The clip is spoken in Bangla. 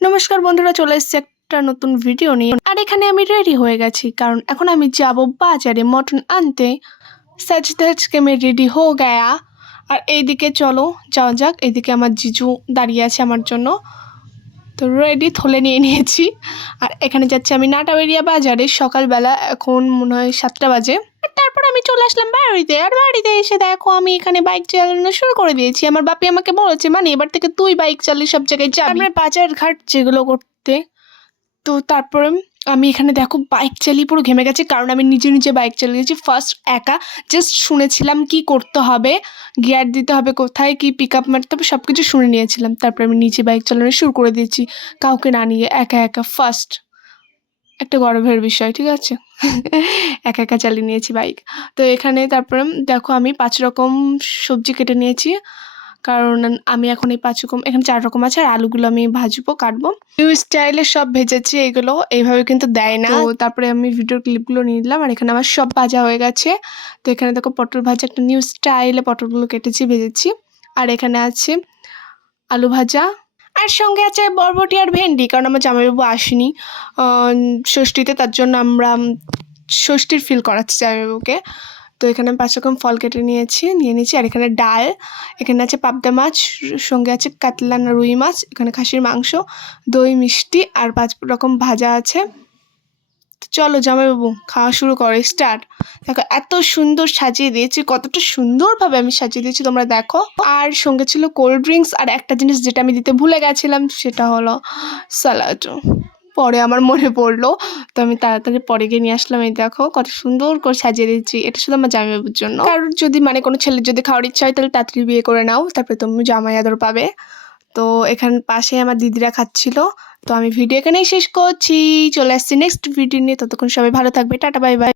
নমস্কার বন্ধুরা, চলে এসেছি একটা নতুন ভিডিও নিয়ে। আর এখানে আমি রেডি হয়ে গেছি, কারণ এখন আমি যাব বাজারে মটন আনতে। সচ ধজ কে মে রেডি হো গয়া। আর এইদিকে চলো যাওয়া যাক। এইদিকে আমার জিজু দাঁড়িয়ে আছে আমার জন্য, তো রেডি থলে নিয়ে নিয়েছি। আর এখানে যাচ্ছি আমি নাটাবেরিয়া বাজারে সকালবেলা, এখন মনে হয় 7টা বাজে। তারপর আমি চলে আসলাম বাড়িতে। আর বাড়িতে এসে দেখো আমি এখানে বাইক চালানো শুরু করে দিয়েছি। আমার বাপি আমাকে বলেছে, মানে এবার থেকে তুই বাইক চালিয়ে সব জায়গায় যাবি, আমরা বাজার ঘাট যেগুলো করতে। তো তারপরে আমি এখানে দেখো বাইক চালিয়ে পুরো ঘেমে গেছি, কারণ আমি নিজে নিজে বাইক চালিয়েছি ফার্স্ট একা। জাস্ট শুনেছিলাম কি করতে হবে, গিয়ার দিতে হবে কোথায়, কি পিক আপ মারতে হবে, সব কিছু শুনে নিয়েছিলাম। তারপরে আমি নিজে বাইক চালানো শুরু করে দিয়েছি, কাউকে না নিয়ে একা একা। ফার্স্ট একটা গর্বের বিষয়, ঠিক আছে। একা একা চালিয়ে নিয়েছি বাইক। তো এখানে তারপরে দেখো আমি 5 রকম সবজি কেটে নিয়েছি, কারণ আমি এখন এই 5 রকম, এখানে 4 রকম আছে। আর আলুগুলো আমি ভাজবো, কাটবো। নিউ স্টাইলে সব ভেজেছি, এগুলো এইভাবে কিন্তু দেয় না। তো তারপরে আমি ভিডিওর ক্লিপগুলো নিয়ে নিলাম। আর এখানে আমার সব ভাজা হয়ে গেছে। তো এখানে দেখো পটল ভাজা, একটা নিউ স্টাইলে পটলগুলো কেটেছি, ভেজেছি। আর এখানে আছে আলু ভাজা, আর সঙ্গে আছে বরবটি আর ভেন্ডি, কারণ আমার জামাইবাবু আসেনি ষষ্ঠীতে, তার জন্য আমরা ষষ্ঠীর ফিল করাচ্ছি জামাইবাবুকে। তো এখানে আমি 5 রকম ফল কেটে নিয়ে নিয়েছি। আর এখানে ডাল, এখানে আছে পাবদা মাছ, সঙ্গে আছে কাতলা না রুই মাছ, এখানে খাসির মাংস, দই, মিষ্টি, আর 5 রকম ভাজা আছে। তো চলো জামাইবাবু খাওয়া শুরু করো, স্টার্ট। দেখো এত সুন্দর সাজিয়ে দিয়েছি, কতটা সুন্দরভাবে আমি সাজিয়ে দিয়েছি তোমরা দেখো। আর সঙ্গে ছিল কোল্ড ড্রিঙ্কস, আর একটা জিনিস যেটা আমি দিতে ভুলে গেছিলাম সেটা হলো স্যালাড। পরে আমার মনে পড়লো, তো আমি তাড়াতাড়ি পরে গিয়ে নিয়ে আসলাম। এই দেখো কত সুন্দর করে সাজিয়ে দিয়েছি, এটা শুধু আমার জামাইবাবুর জন্য। কারোর যদি মানে কোনো ছেলের যদি খাওয়ার ইচ্ছা হয়, তাহলে তাড়াতাড়ি বিয়ে করে নাও, তারপরে তুমি জামাই আদর পাবে। তো এখান পাশে আমার দিদিরা খাচ্ছিল। তো আমি ভিডিও এখানেই শেষ করছি, চলে আসছি নেক্সট ভিডিও নিয়ে। ততক্ষণ সবাই ভালো থাকবে, টাটা বাই বাই।